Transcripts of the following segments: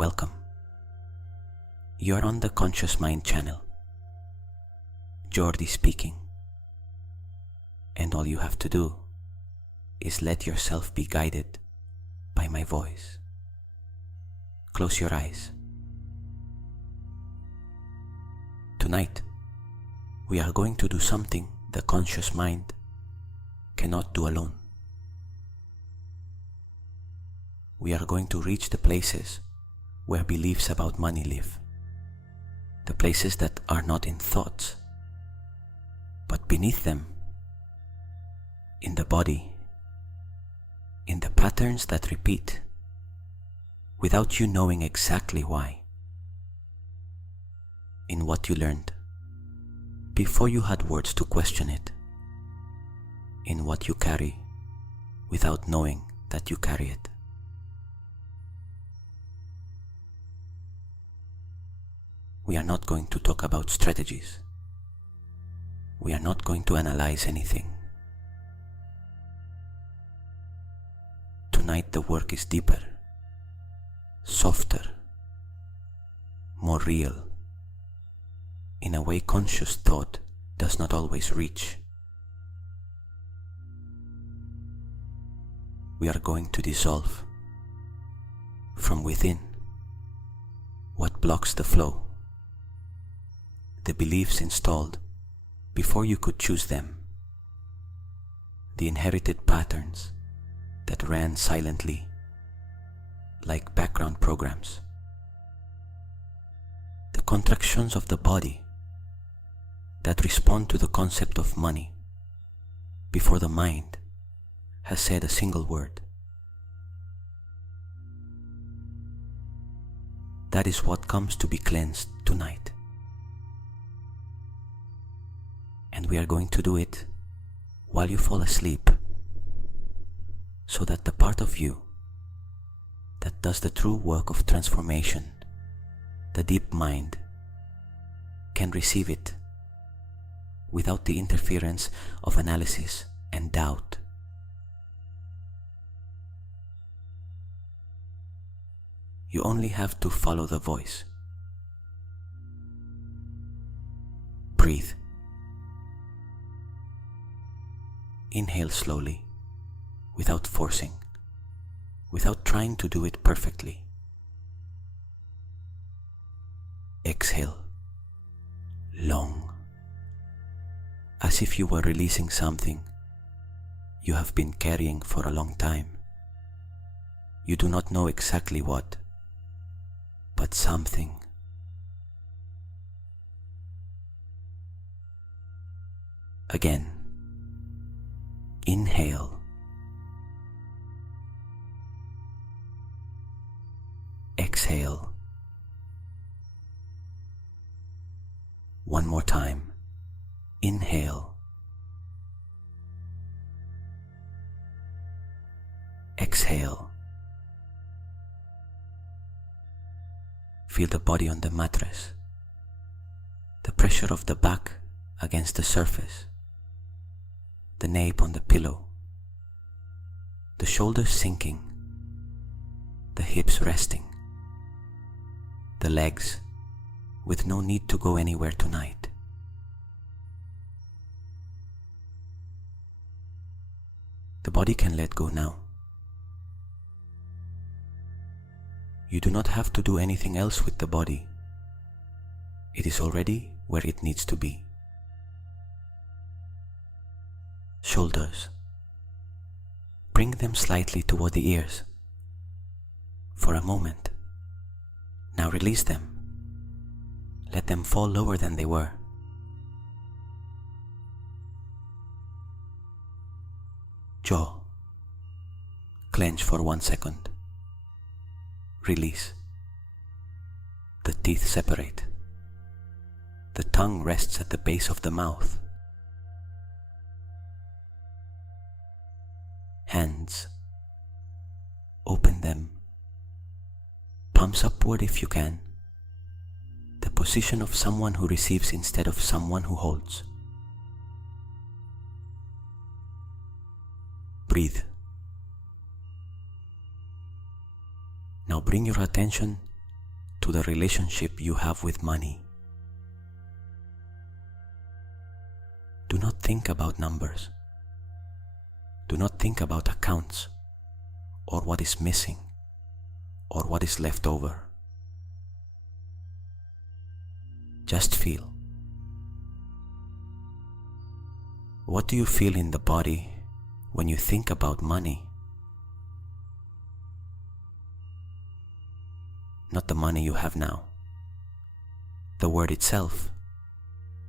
Welcome. You are on the Conscious Mind channel. Jordi speaking. And all you have to do is let yourself be guided by my voice. Close your eyes. Tonight, we are going to do something the conscious mind cannot do alone. We are going to reach the places where beliefs about money live. The places that are not in thoughts, but beneath them, in the body, in the patterns that repeat, without you knowing exactly why, in what you learned, before you had words to question it, in what you carry, without knowing that you carry it. We are not going to talk about strategies. We are not going to analyze anything. Tonight the work is deeper, softer, more real, in a way conscious thought does not always reach. We are going to dissolve from within what blocks the flow, the beliefs installed before you could choose them, the inherited patterns that ran silently like background programs, the contractions of the body that respond to the concept of money before the mind has said a single word. That is what comes to be cleansed tonight. And we are going to do it while you fall asleep, so that the part of you that does the true work of transformation, the deep mind, can receive it without the interference of analysis and doubt. You only have to follow the voice. Breathe. Inhale slowly, without forcing, without trying to do it perfectly. Exhale, long, as if you were releasing something you have been carrying for a long time. You do not know exactly what, but something. Again. Inhale. Exhale. One more time. Inhale. Exhale. Feel the body on the mattress, the pressure of the back against the surface, the nape on the pillow, the shoulders sinking, the hips resting, the legs with no need to go anywhere tonight. The body can let go now. You do not have to do anything else with the body. It is already where it needs to be. Shoulders. Bring them slightly toward the ears. For a moment. Now release them. Let them fall lower than they were. Jaw. Clench for 1 second. Release. The teeth separate. The tongue rests at the base of the mouth. Hands. Open them. Palms upward if you can. The position of someone who receives instead of someone who holds. Breathe. Now bring your attention to the relationship you have with money. Do not think about numbers. Do not think about accounts or what is missing or what is left over. Just feel. What do you feel in the body when you think about money? Not the money you have now. The word itself,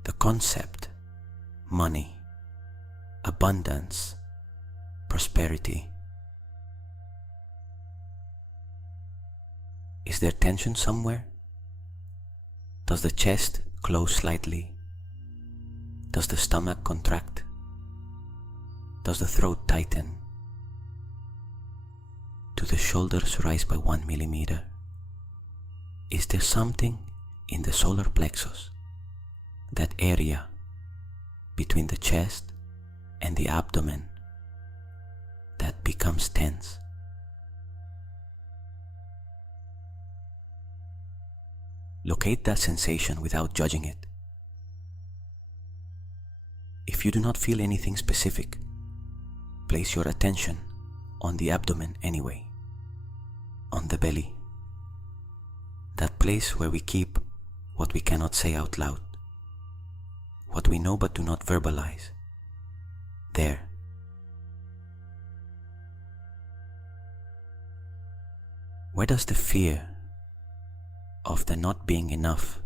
the concept, money, abundance, prosperity. Is there tension somewhere? Does the chest close slightly? Does the stomach contract? Does the throat tighten? Do the shoulders rise by 1 millimeter? Is there something in the solar plexus, that area between the chest and the abdomen, that becomes tense? Locate that sensation without judging it. If you do not feel anything specific, place your attention on the abdomen anyway, on the belly, that place where we keep what we cannot say out loud, what we know but do not verbalize. There. Where does the fear of the not being enough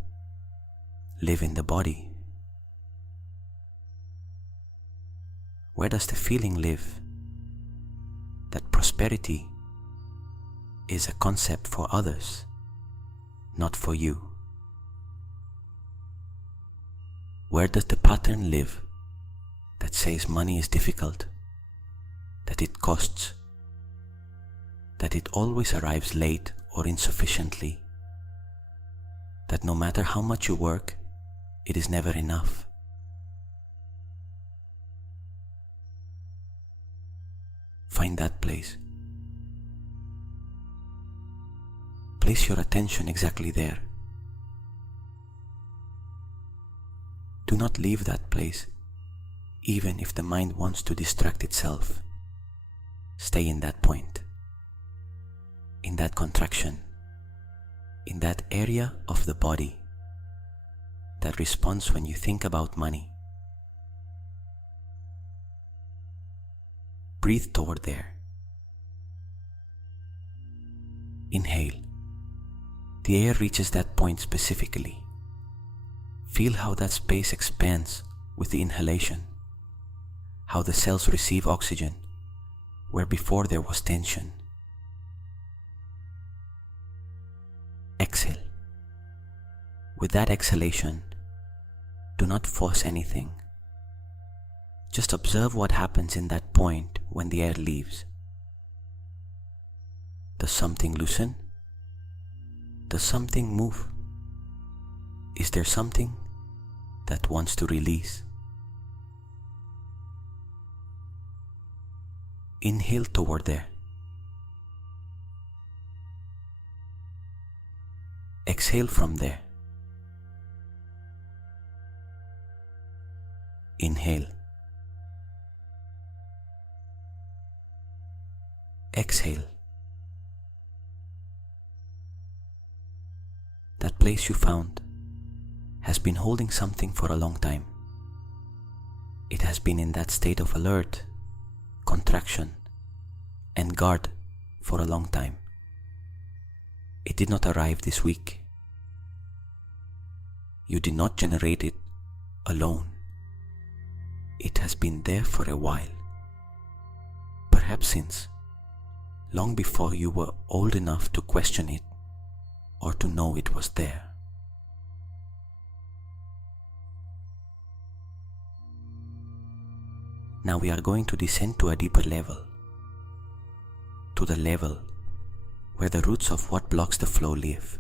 live in the body? Where does the feeling live that prosperity is a concept for others, not for you? Where does the pattern live that says money is difficult, that it costs, that it always arrives late or insufficiently, that no matter how much you work, it is never enough? Find that place. Place your attention exactly there. Do not leave that place, even if the mind wants to distract itself. Stay in that point, in that contraction, in that area of the body that responds when you think about money. Breathe toward there. Inhale. The air reaches that point specifically. Feel how that space expands with the inhalation, how the cells receive oxygen where before there was tension. Exhale. With that exhalation, do not force anything. Just observe what happens in that point when the air leaves. Does something loosen? Does something move? Is there something that wants to release? Inhale toward there. Exhale from there. Inhale. Exhale. That place you found has been holding something for a long time. It has been in that state of alert, contraction, and guard for a long time. It did not arrive this week. You did not generate it alone. It has been there for a while. Perhaps since long before you were old enough to question it or to know it was there. Now we are going to descend to a deeper level, to the level where the roots of what blocks the flow live.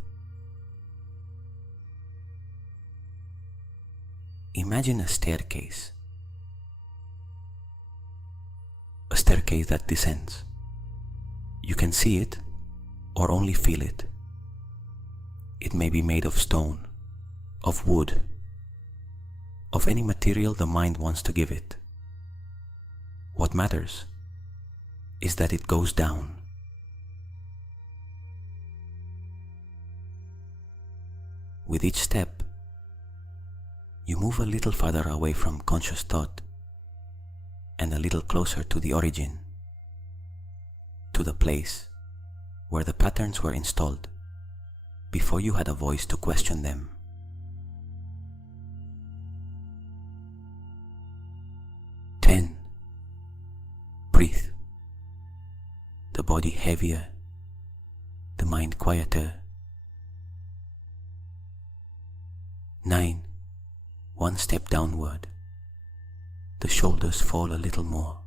Imagine a staircase that descends. You can see it or only feel it. It may be made of stone, of wood, of any material the mind wants to give it. What matters is that it goes down. With each step, you move a little farther away from conscious thought and a little closer to the origin, to the place where the patterns were installed before you had a voice to question them. Breathe. The body heavier, the mind quieter. 9. One step downward. The shoulders fall a little more.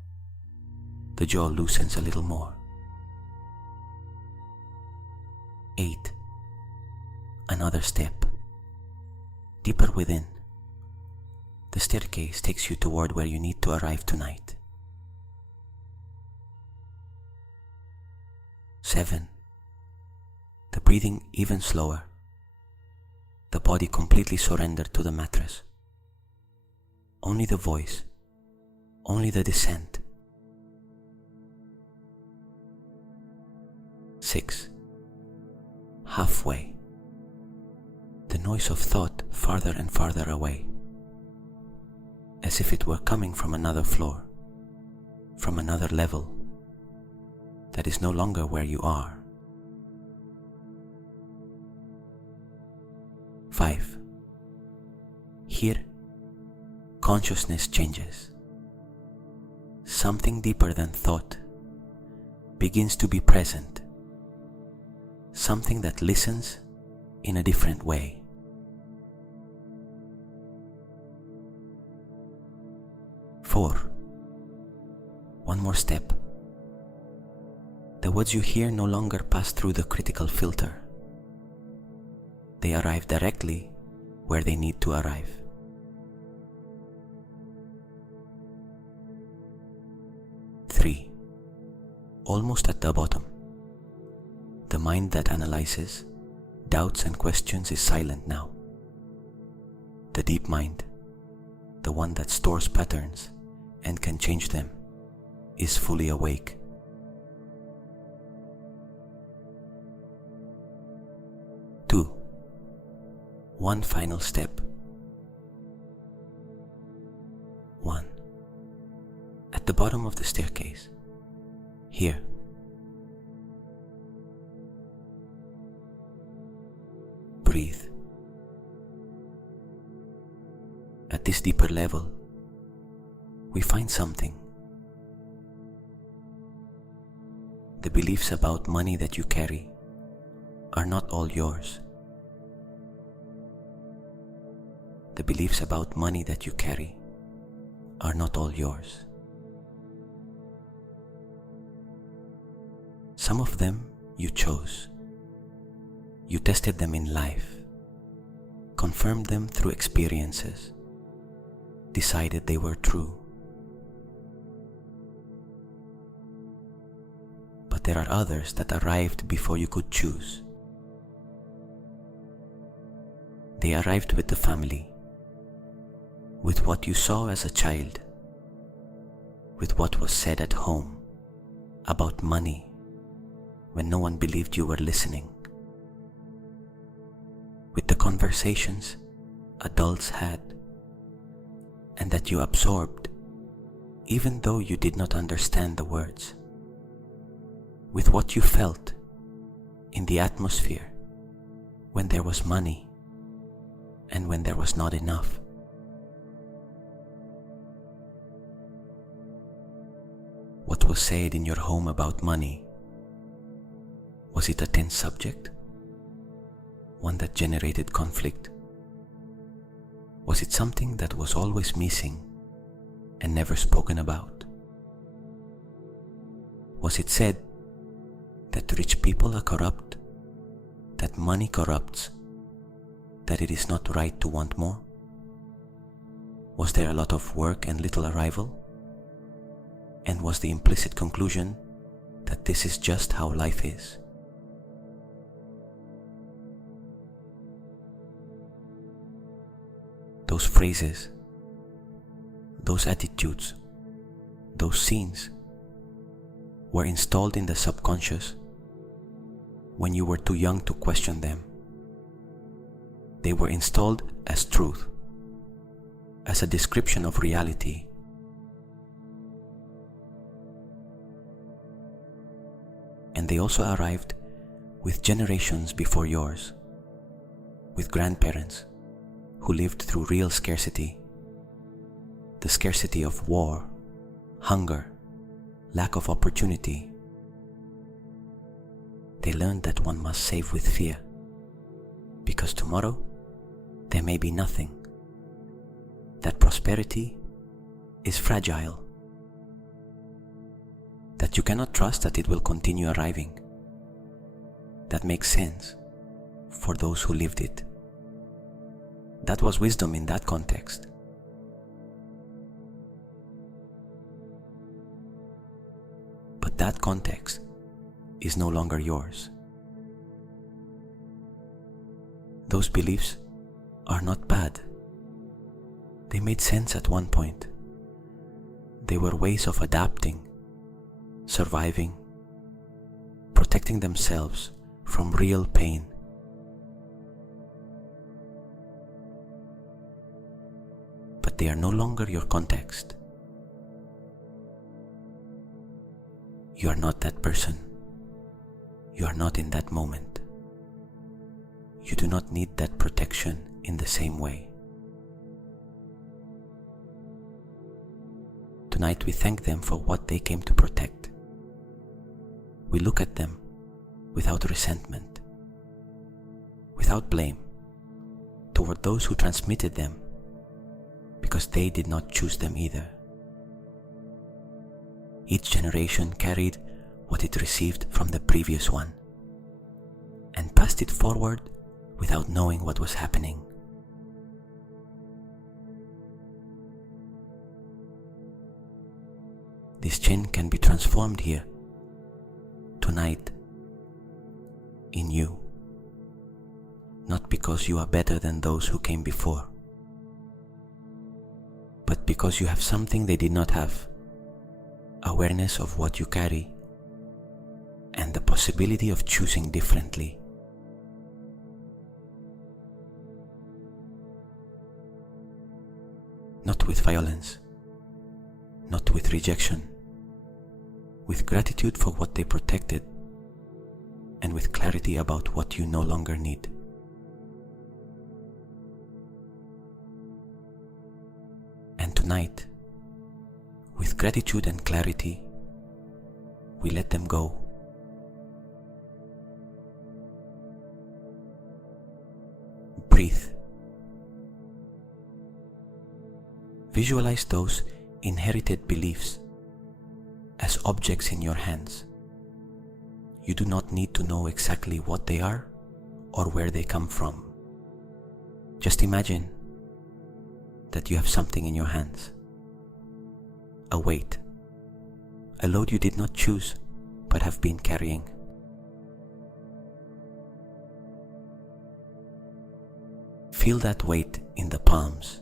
The jaw loosens a little more. 8. Another step. Deeper within. The staircase takes you toward where you need to arrive tonight. 7. The breathing even slower. The body completely surrendered to the mattress. Only the voice, only the descent. 6. Halfway. The noise of thought farther and farther away, as if it were coming from another floor, from another level, that is no longer where you are. 5. Here, consciousness changes. Something deeper than thought begins to be present. Something that listens in a different way. 4. One more step. The words you hear no longer pass through the critical filter. They arrive directly where they need to arrive. 3. Almost at the bottom. The mind that analyzes, doubts and questions is silent now. The deep mind, the one that stores patterns and can change them, is fully awake. 2. One final step. 1. At the bottom of the staircase. Here. Breathe. At this deeper level, we find something. The beliefs about money that you carry are not all yours. The beliefs about money that you carry are not all yours. Some of them you chose. You tested them in life, confirmed them through experiences, decided they were true. But there are others that arrived before you could choose. They arrived with the family, with what you saw as a child, with what was said at home about money when no one believed you were listening, with the conversations adults had and that you absorbed even though you did not understand the words, with what you felt in the atmosphere when there was money and when there was not enough. What was said in your home about money? Was it a tense subject? One that generated conflict? Was it something that was always missing and never spoken about? Was it said that rich people are corrupt, that money corrupts, that it is not right to want more? Was there a lot of work and little arrival? And was the implicit conclusion that this is just how life is? those phrases, those attitudes, those scenes were installed in the subconscious when you were too young to question them. They were installed as truth, as a description of reality. And they also arrived with generations before yours, with grandparents who lived through real scarcity, the scarcity of war, hunger, lack of opportunity. They learned that one must save with fear, because tomorrow there may be nothing, that prosperity is fragile, that you cannot trust that it will continue arriving. That makes sense for those who lived it. That was wisdom in that context. But that context is no longer yours. Those beliefs are not bad. They made sense at one point. They were ways of adapting, surviving, protecting themselves from real pain. But they are no longer your context. You are not that person. You are not in that moment. You do not need that protection in the same way. Tonight we thank them for what they came to protect. We look at them without resentment, without blame, toward those who transmitted them, because they did not choose them either. Each generation carried what it received from the previous one and passed it forward without knowing what was happening. This chain can be transformed here, tonight, in you, not because you are better than those who came before, but because you have something they did not have, awareness of what you carry, and the possibility of choosing differently. Not with violence, not with rejection, with gratitude for what they protected, and with clarity about what you no longer need. And tonight, with gratitude and clarity, we let them go. Breathe. Visualize those inherited beliefs as objects in your hands. You do not need to know exactly what they are or where they come from. Just imagine that you have something in your hands. A weight, a load you did not choose but have been carrying. Feel that weight in the palms.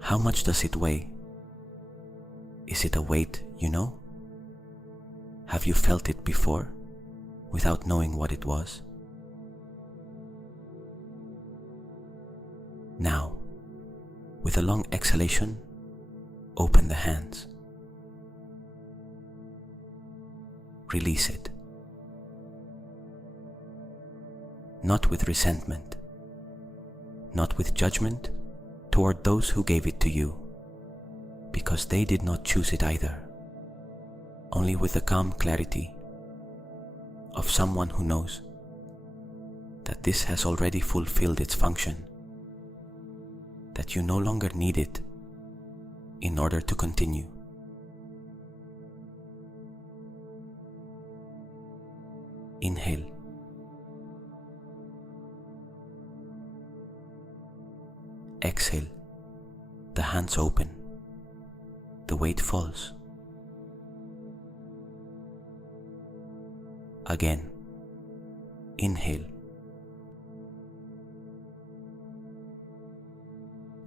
How much does it weigh? Is it a weight you know? Have you felt it before without knowing what it was? Now, with a long exhalation, open the hands. Release it. Not with resentment, not with judgment toward those who gave it to you, because they did not choose it either. Only with the calm clarity of someone who knows that this has already fulfilled its function, that you no longer need it in order to continue. Inhale. Exhale. The hands open. The weight falls. Again. Inhale.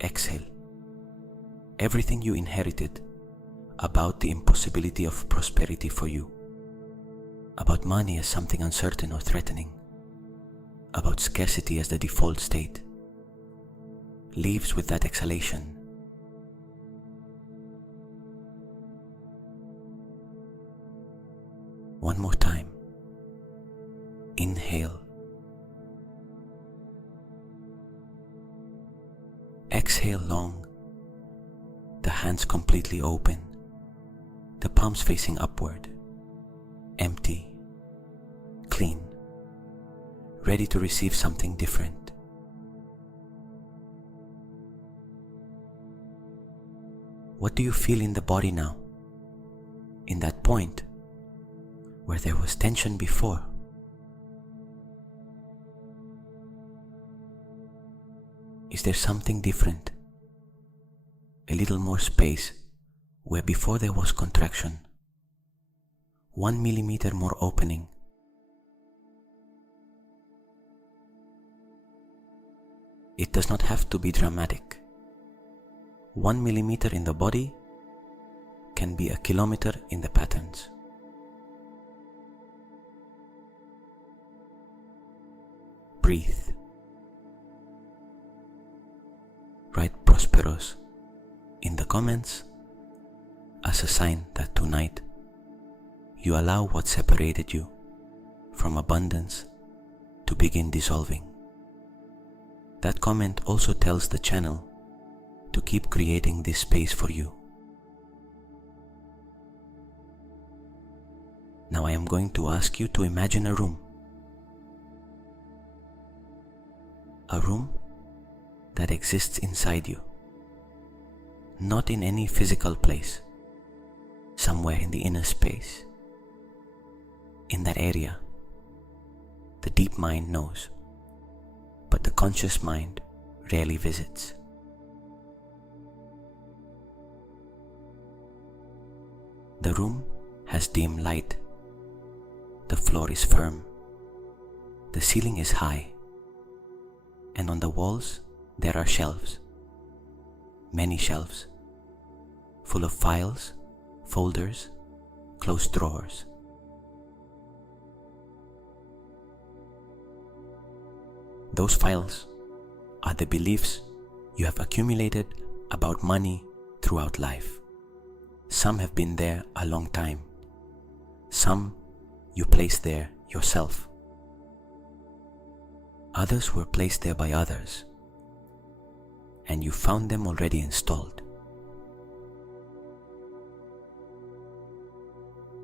exhale everything you inherited about the impossibility of prosperity for you, about money as something uncertain or threatening, about scarcity as the default state, leaves with that exhalation. One more time. Inhale. Exhale long, the hands completely open, the palms facing upward, empty, clean, ready to receive something different. What do you feel in the body now? In that point where there was tension before? Is there something different? A little more space where before there was contraction? 1 millimeter more opening? It does not have to be dramatic. 1 millimeter in the body can be a kilometer in the patterns. Breathe. Write prosperous in the comments as a sign that tonight you allow what separated you from abundance to begin dissolving. That comment also tells the channel to keep creating this space for you. Now I am going to ask you to imagine a room. A room that exists inside you, not in any physical place, somewhere in the inner space. In that area, the deep mind knows, but the conscious mind rarely visits. The room has dim light. The floor is firm. The ceiling is high. And on the walls, there are shelves, many shelves, full of files, folders, closed drawers. Those files are the beliefs you have accumulated about money throughout life. Some have been there a long time. Some you placed there yourself. Others were placed there by others, and you found them already installed.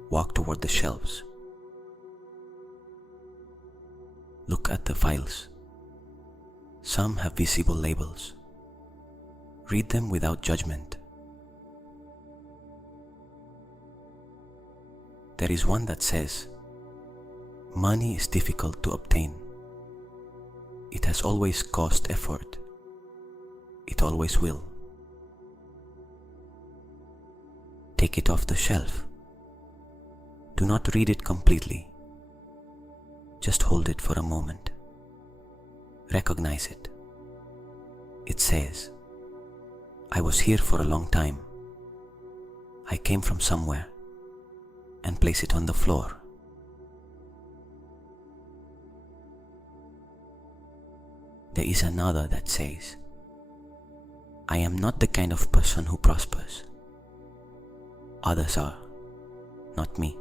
Walk toward the shelves. Look at the files. Some have visible labels. Read them without judgment. There is one that says, "Money is difficult to obtain. It has always cost effort. It always will." Take it off the shelf. Do not read it completely. Just hold it for a moment. Recognize it. It says, "I was here for a long time. I came from somewhere," and place it on the floor. There is another that says, "I am not the kind of person who prospers. Others are, not me."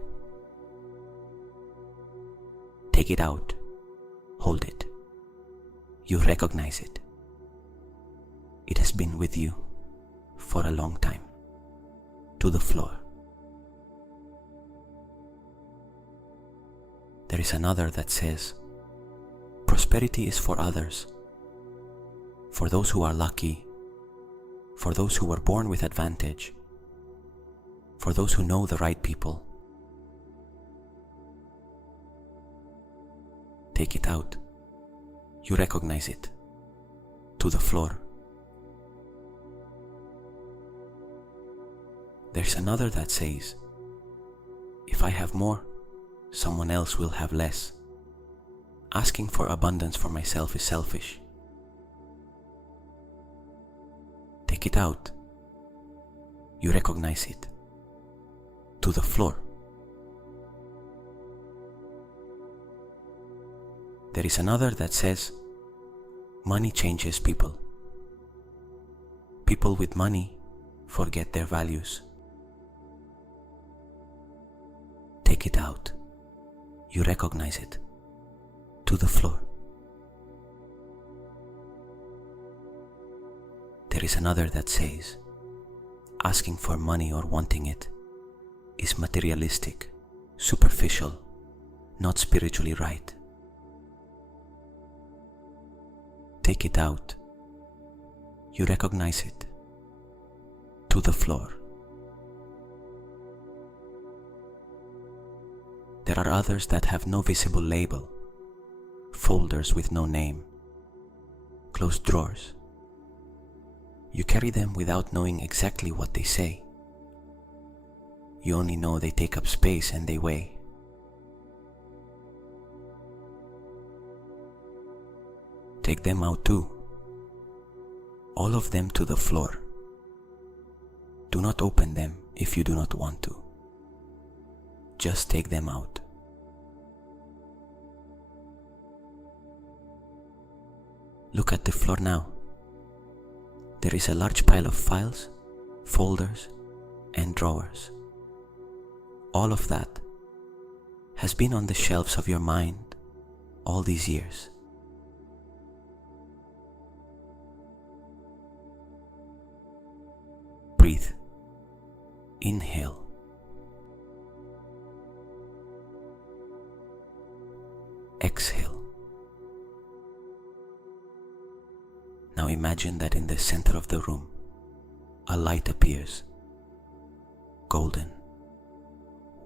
Take it out. Hold it. You recognize it. It has been with you for a long time. To the floor. There is another that says, "Prosperity is for others, for those who are lucky, for those who were born with advantage, for those who know the right people." Take it out. You recognize it. To the floor. There's another that says, "If I have more, someone else will have less. Asking for abundance for myself is selfish." Take it out. You recognize it. To the floor. There is another that says, money changes people. People with money forget their values. Take it out. You recognize it. To the floor. There is another that says, asking for money or wanting it is materialistic, superficial, not spiritually right. Take it out. You recognize it. To the floor. There are others that have no visible label, folders with no name, closed drawers. You carry them without knowing exactly what they say. You only know they take up space and they weigh. Take them out too. All of them to the floor. Do not open them if you do not want to. Just take them out. Look at the floor now. There is a large pile of files, folders, and drawers. All of that has been on the shelves of your mind all these years. Breathe. Inhale. Exhale. Now imagine that in the center of the room, a light appears, golden,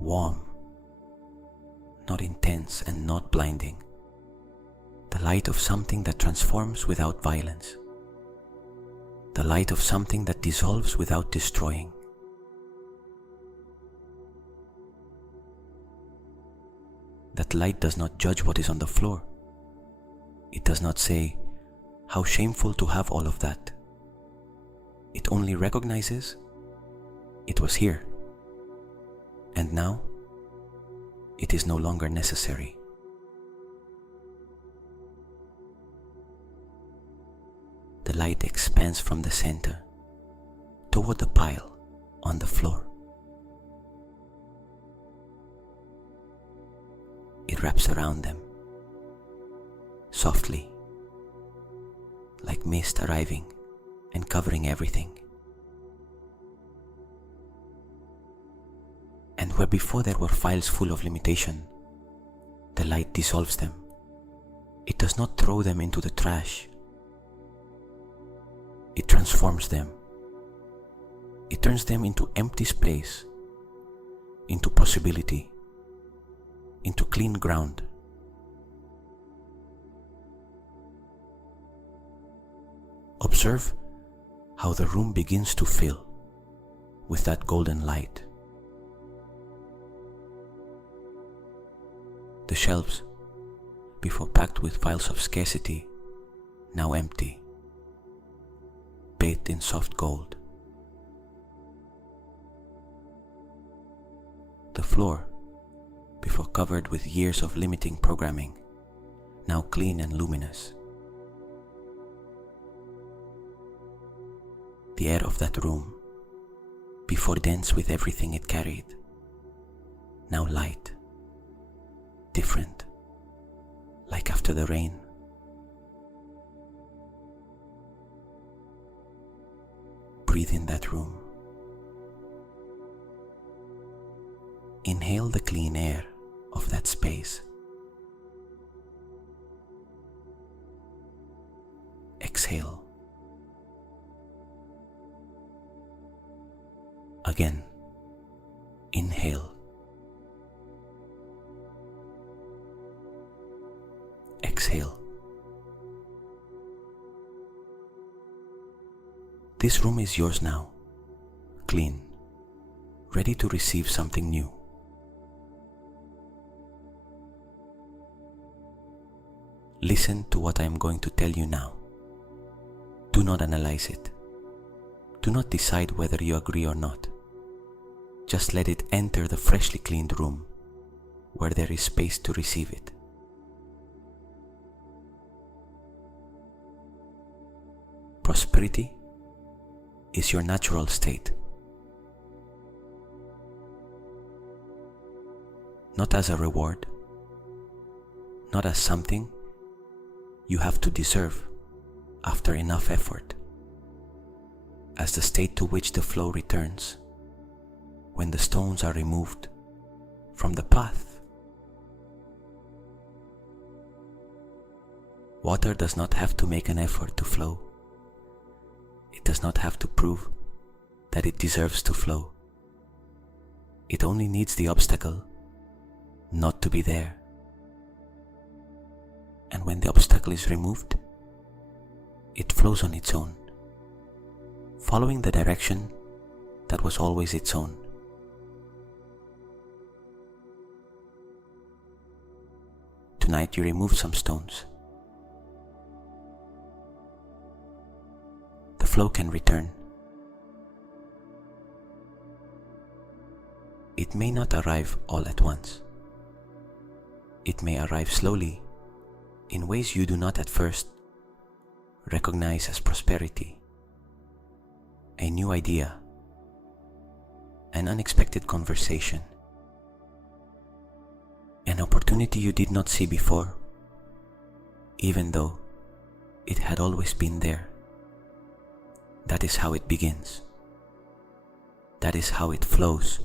warm, not intense and not blinding, the light of something that transforms without violence, the light of something that dissolves without destroying. That light does not judge what is on the floor. It does not say, how shameful to have all of that. It only recognizes it was here, and now it is no longer necessary. The light expands from the center toward the pile on the floor. It wraps around them, softly, like mist arriving and covering everything. And where before there were files full of limitation, the light dissolves them. It does not throw them into the trash. It transforms them. It turns them into empty space, into possibility, into clean ground. Observe how the room begins to fill with that golden light. The shelves, before packed with files of scarcity, now empty, bathed in soft gold. The floor, before covered with years of limiting programming, now clean and luminous. The air of that room, before dense with everything it carried, now light, different, like after the rain. Breathe in that room. Inhale the clean air of that space. Exhale. Again, inhale. Exhale. This room is yours now, clean, ready to receive something new. Listen to what I am going to tell you now. Do not analyze it. Do not decide whether you agree or not. Just let it enter the freshly cleaned room where there is space to receive it. Prosperity is your natural state. Not as a reward, not as something you have to deserve after enough effort, as the state to which the flow returns when the stones are removed from the path. Water does not have to make an effort to flow. It does not have to prove that it deserves to flow. It only needs the obstacle not to be there. And when the obstacle is removed, it flows on its own, following the direction that was always its own. Tonight you remove some stones. The flow can return. It may not arrive all at once. It may arrive slowly in ways you do not at first recognize as prosperity, a new idea, an unexpected conversation, an opportunity you did not see before, even though it had always been there. That is how it begins. That is how it flows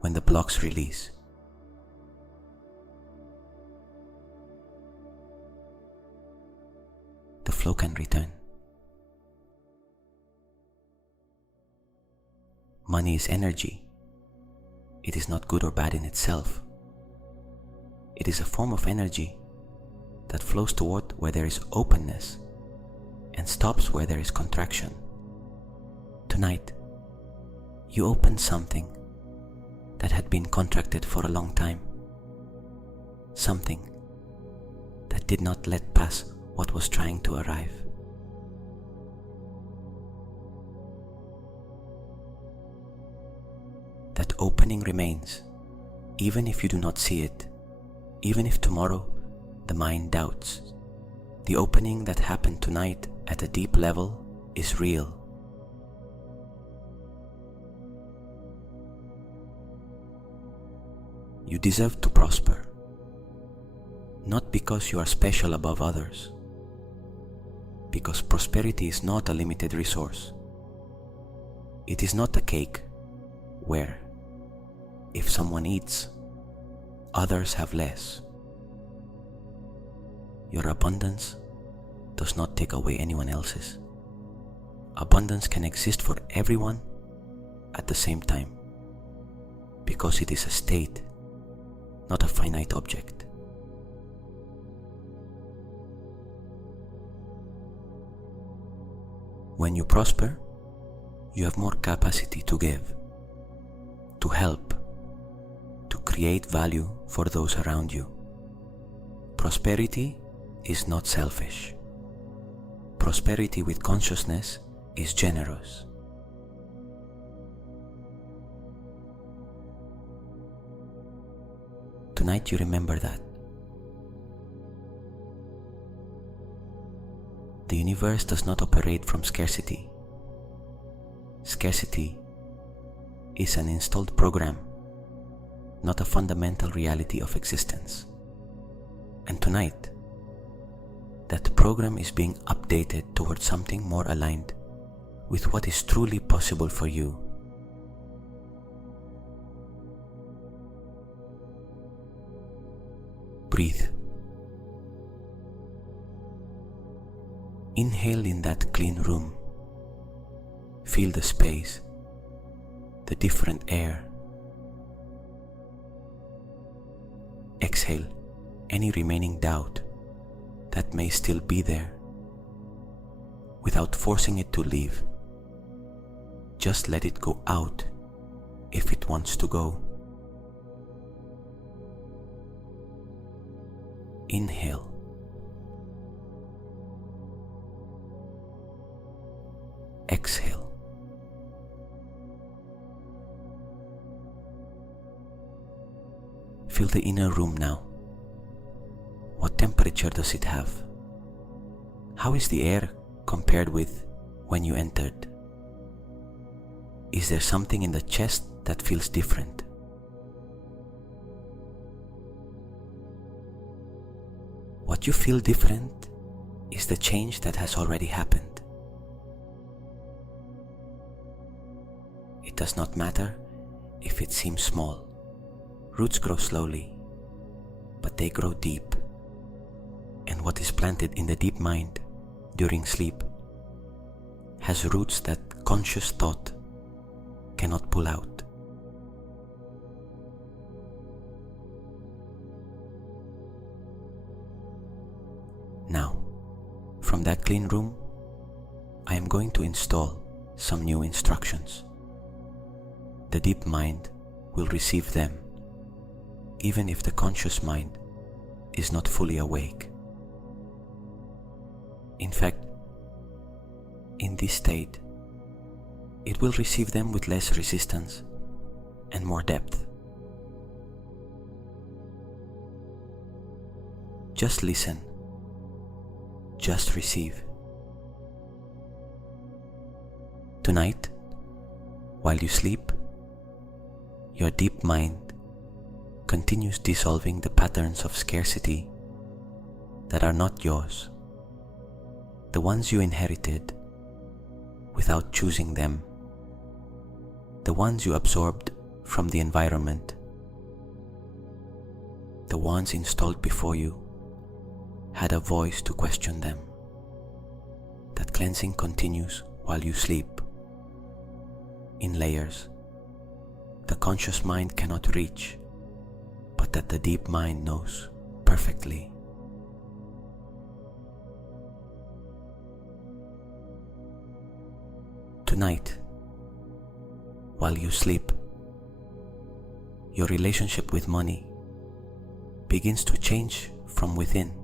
when the blocks release. The flow can return. Money is energy. It is not good or bad in itself. It is a form of energy that flows toward where there is openness and stops where there is contraction. Tonight, you open something that had been contracted for a long time. Something that did not let pass what was trying to arrive. That opening remains, even if you do not see it, even if tomorrow the mind doubts. The opening that happened tonight at a deep level is real. You deserve to prosper, not because you are special above others, because prosperity is not a limited resource. It is not a cake where, if someone eats, others have less. Your abundance does not take away anyone else's. Abundance can exist for everyone at the same time, because it is a state, not a finite object. When you prosper, you have more capacity to give, to help, to create value for those around you. Prosperity is not selfish. Prosperity with consciousness is generous. Tonight you remember that. The universe does not operate from scarcity. Scarcity is an installed program, not a fundamental reality of existence. And tonight, that program is being updated towards something more aligned with what is truly possible for you. Breathe. Inhale in that clean room. Feel the space, the different air. Exhale any remaining doubt that may still be there, without forcing it to leave. Just let it go out if it wants to go. Inhale. Exhale. Feel the inner room now. What temperature does it have? How is the air compared with when you entered? Is there something in the chest that feels different? What you feel different is the change that has already happened. It does not matter if it seems small. Roots grow slowly, but they grow deep. And what is planted in the deep mind during sleep has roots that conscious thought cannot pull out. Now, from that clean room, I am going to install some new instructions. The deep mind will receive them, even if the conscious mind is not fully awake. In fact, in this state, it will receive them with less resistance and more depth. Just listen. Just receive. Tonight, while you sleep, your deep mind continues dissolving the patterns of scarcity that are not yours, the ones you inherited without choosing them, the ones you absorbed from the environment, the ones installed before you had a voice to question them. That cleansing continues while you sleep, in layers the conscious mind cannot reach, but that the deep mind knows perfectly. Tonight, while you sleep, your relationship with money begins to change from within.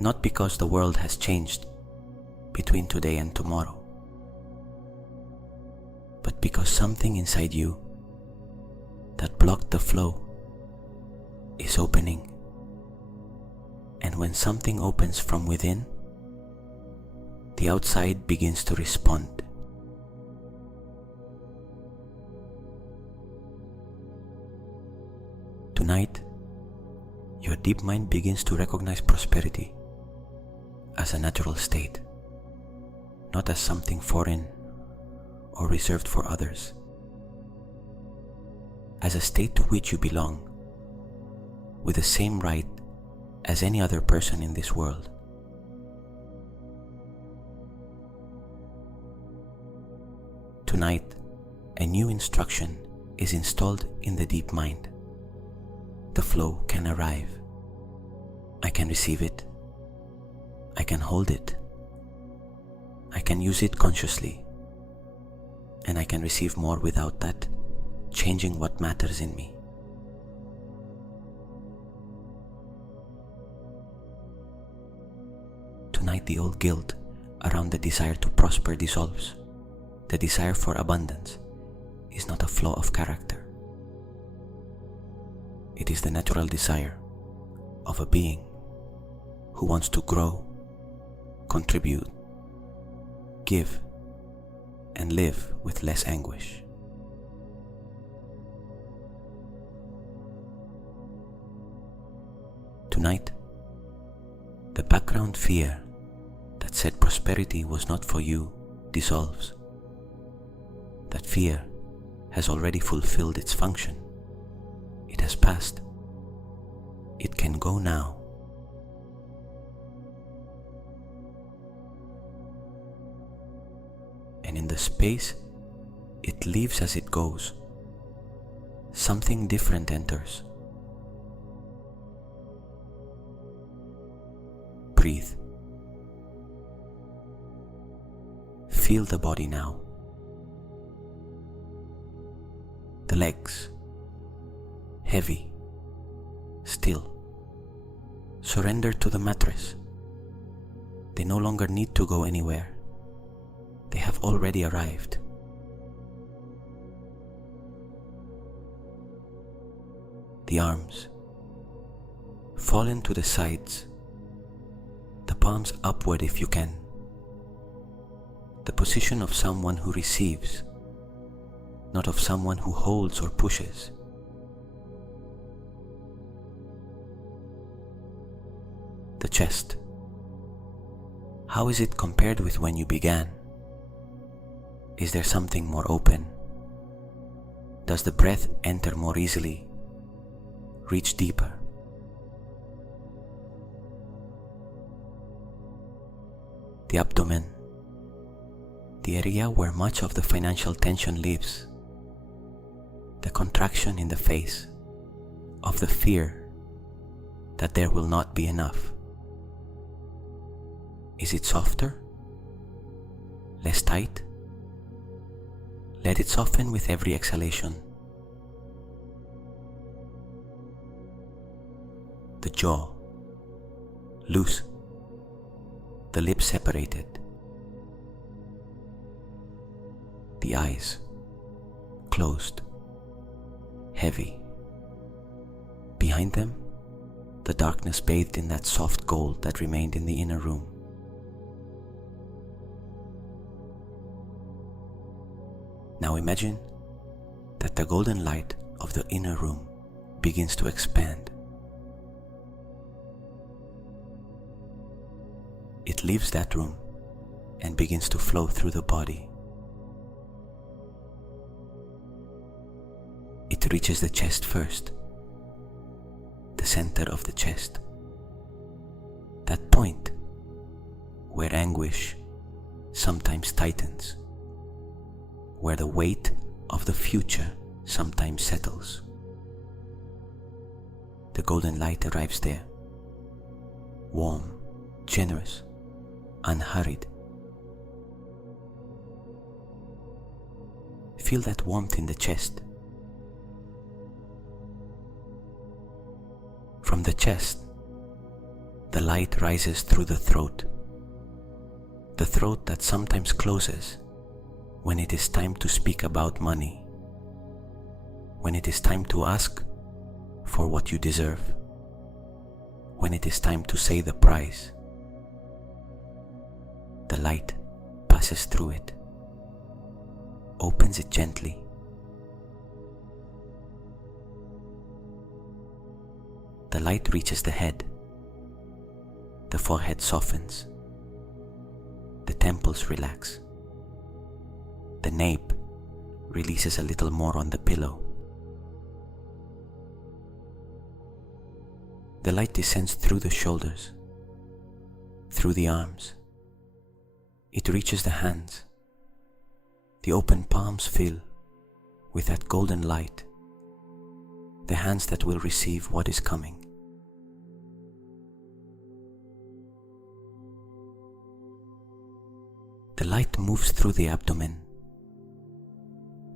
Not because the world has changed between today and tomorrow, but because something inside you that blocked the flow is opening. And when something opens from within, the outside begins to respond. Tonight, your deep mind begins to recognize prosperity as a natural state, not as something foreign or reserved for others, as a state to which you belong, with the same right as any other person in this world. Tonight, a new instruction is installed in the deep mind. The flow can arrive. I can receive it. I can hold it. I can use it consciously. And I can receive more without that changing what matters in me. Tonight, the old guilt around the desire to prosper dissolves. The desire for abundance is not a flaw of character. It is the natural desire of a being who wants to grow, contribute, give, and live with less anguish. Tonight, the background fear that said prosperity was not for you dissolves. That fear has already fulfilled its function. It has passed. It can go now. And in the space it leaves as it goes, something different enters. Breathe. Feel the body now. The legs, heavy, still. Surrender to the mattress. They no longer need to go anywhere. They have already arrived. the arms. Fallen to the sides, the palms upward if you can. The position of someone who receives, not of someone who holds or pushes. The chest. How is it compared with when you began? Is there something more open? Does the breath enter more easily, reach deeper? The abdomen, the area where much of the financial tension lives, the contraction in the face of the fear that there will not be enough. Is it softer? Less tight? Let it soften with every exhalation. The jaw, loose, the lips separated. The eyes, closed, heavy. Behind them, the darkness bathed in that soft gold that remained in the inner room. Now imagine that the golden light of the inner room begins to expand. It leaves that room and begins to flow through the body. It reaches the chest first, the center of the chest, that point where anguish sometimes tightens, where the weight of the future sometimes settles. The golden light arrives there, warm, generous, unhurried. Feel that warmth in the chest. From the chest, the light rises through the throat that sometimes closes when it is time to speak about money, when it is time to ask for what you deserve, when it is time to say the price. The light passes through it, opens it gently. The light reaches the head. The forehead softens. The temples relax. The nape releases a little more on the pillow. The light descends through the shoulders, through the arms. It reaches the hands. The open palms fill with that golden light, the hands that will receive what is coming. The light moves through the abdomen,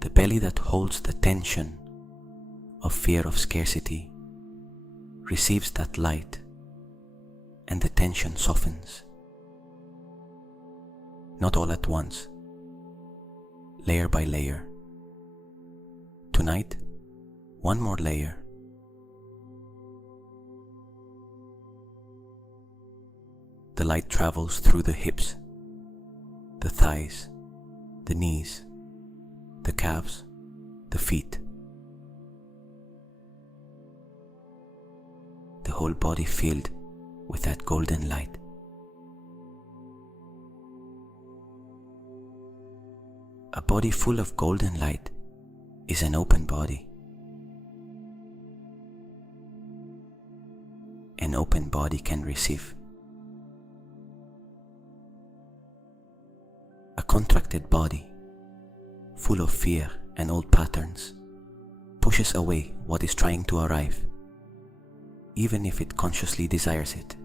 the belly that holds the tension of fear of scarcity receives that light, and the tension softens. Not all at once, layer by layer. Tonight, one more layer. The light travels through the hips, the thighs, the knees, the calves, the feet. The whole body filled with that golden light. A body full of golden light is an open body. An open body can receive. A contracted body, full of fear and old patterns, pushes away what is trying to arrive, even if it consciously desires it.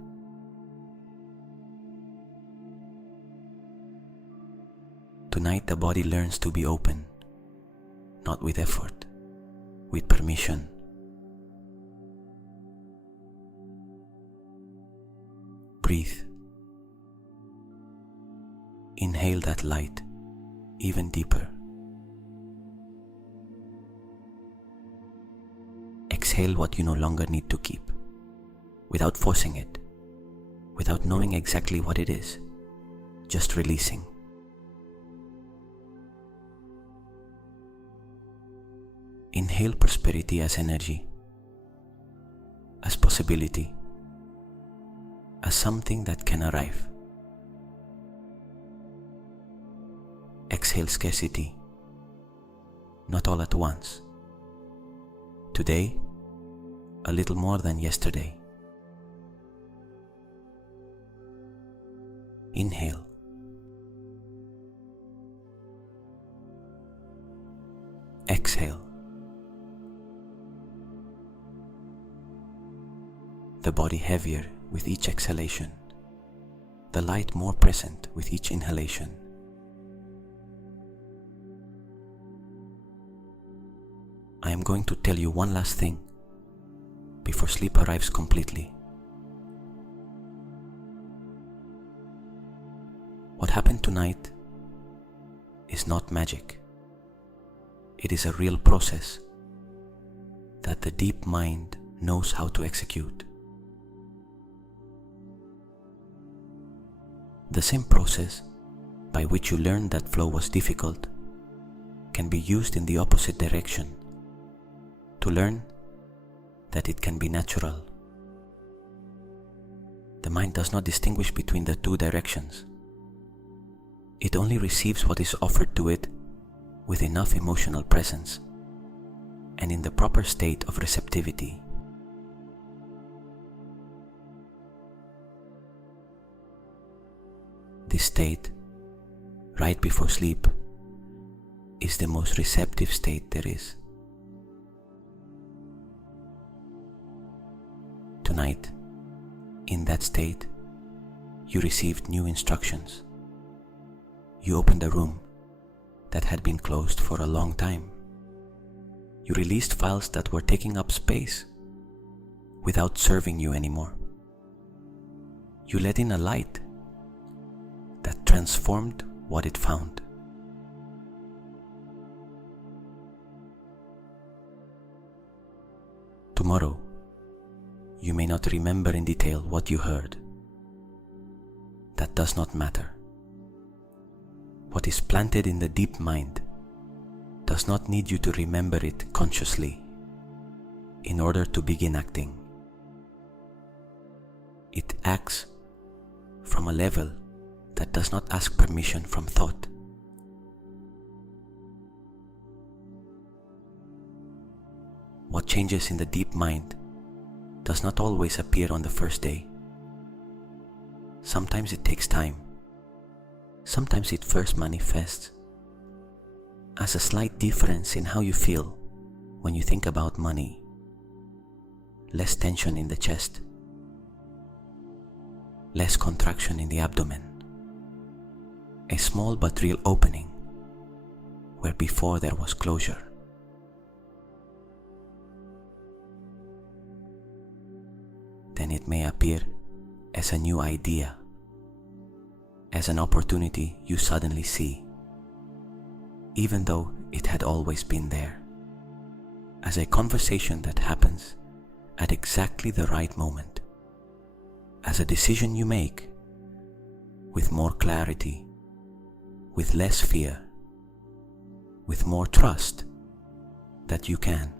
Tonight the body learns to be open, not with effort, with permission. Breathe. Inhale that light even deeper. Exhale. exhale what you no longer need to keep, without forcing it, without knowing exactly what it is, just releasing. Inhale prosperity as energy, as possibility, as something that can arrive. Exhale scarcity, not all at once. Today, a little more than yesterday. Inhale. Exhale. The body heavier with each exhalation, the light more present with each inhalation. I am going to tell you one last thing before sleep arrives completely. What happened tonight is not magic. It is a real process that the deep mind knows how to execute. The same process by which you learned that flow was difficult can be used in the opposite direction to learn that it can be natural. The mind does not distinguish between the two directions. It only receives what is offered to it with enough emotional presence and in the proper state of receptivity. This state, right before sleep, is the most receptive state there is. Tonight, in that state, you received new instructions. You opened a room that had been closed for a long time. You released files that were taking up space without serving you anymore. You let in a light that transformed what it found. Tomorrow, you may not remember in detail what you heard. That does not matter. What is planted in the deep mind does not need you to remember it consciously in order to begin acting. It acts from a level that does not ask permission from thought. What changes in the deep mind does not always appear on the first day. Sometimes it takes time. Sometimes it first manifests as a slight difference in how you feel when you think about money. Less tension in the chest, less contraction in the abdomen, a small but real opening where before there was closure. Then it may appear as a new idea, as an opportunity you suddenly see, even though it had always been there, as a conversation that happens at exactly the right moment, as a decision you make with more clarity, with less fear, with more trust that you can.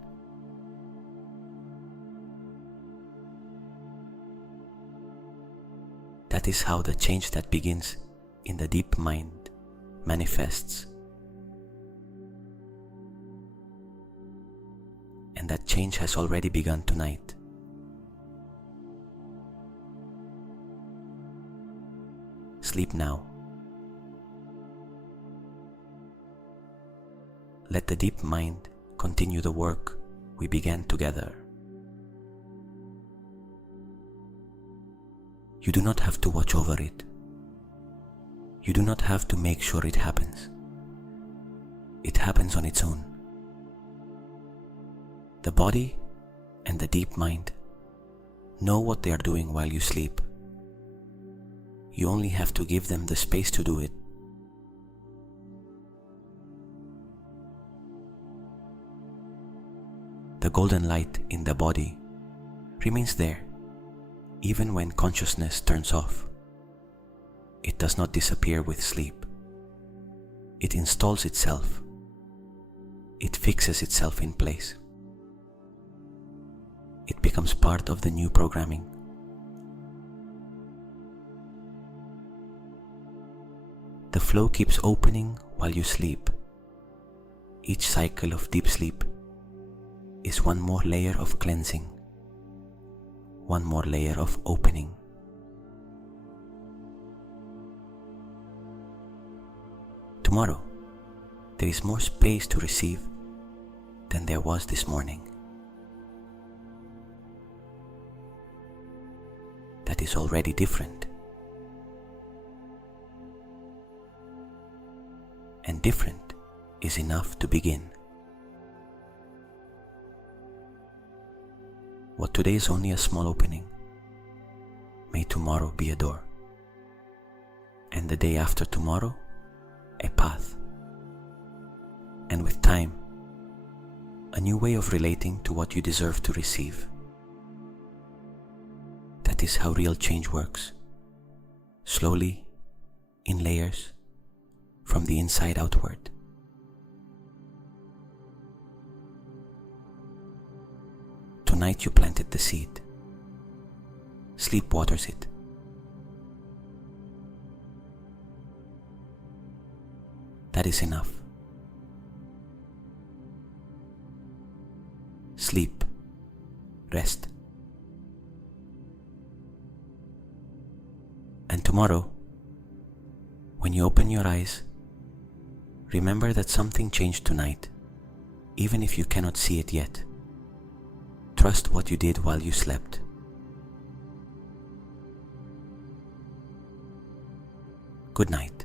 That is how the change that begins in the deep mind manifests. And that change has already begun tonight. Sleep now. Let the deep mind continue the work we began together. You do not have to watch over it. You do not have to make sure it happens. It happens on its own. The body and the deep mind know what they are doing while you sleep. You only have to give them the space to do it. The golden light in the body remains there even when consciousness turns off. It does not disappear with sleep. It installs itself. It fixes itself in place. It becomes part of the new programming. The flow keeps opening while you sleep. Each cycle of deep sleep is one more layer of cleansing, one more layer of opening. Tomorrow, there is more space to receive than there was this morning. That is already different. And different is enough to begin. What today is only a small opening, may tomorrow be a door, and the day after tomorrow, a path. And with time, a new way of relating to what you deserve to receive. That is how real change works. Slowly, in layers, from the inside outward. Tonight you planted the seed. Sleep waters it. That is enough. Sleep. Rest. And tomorrow, when you open your eyes, remember that something changed tonight, even if you cannot see it yet. Trust what you did while you slept. Good night.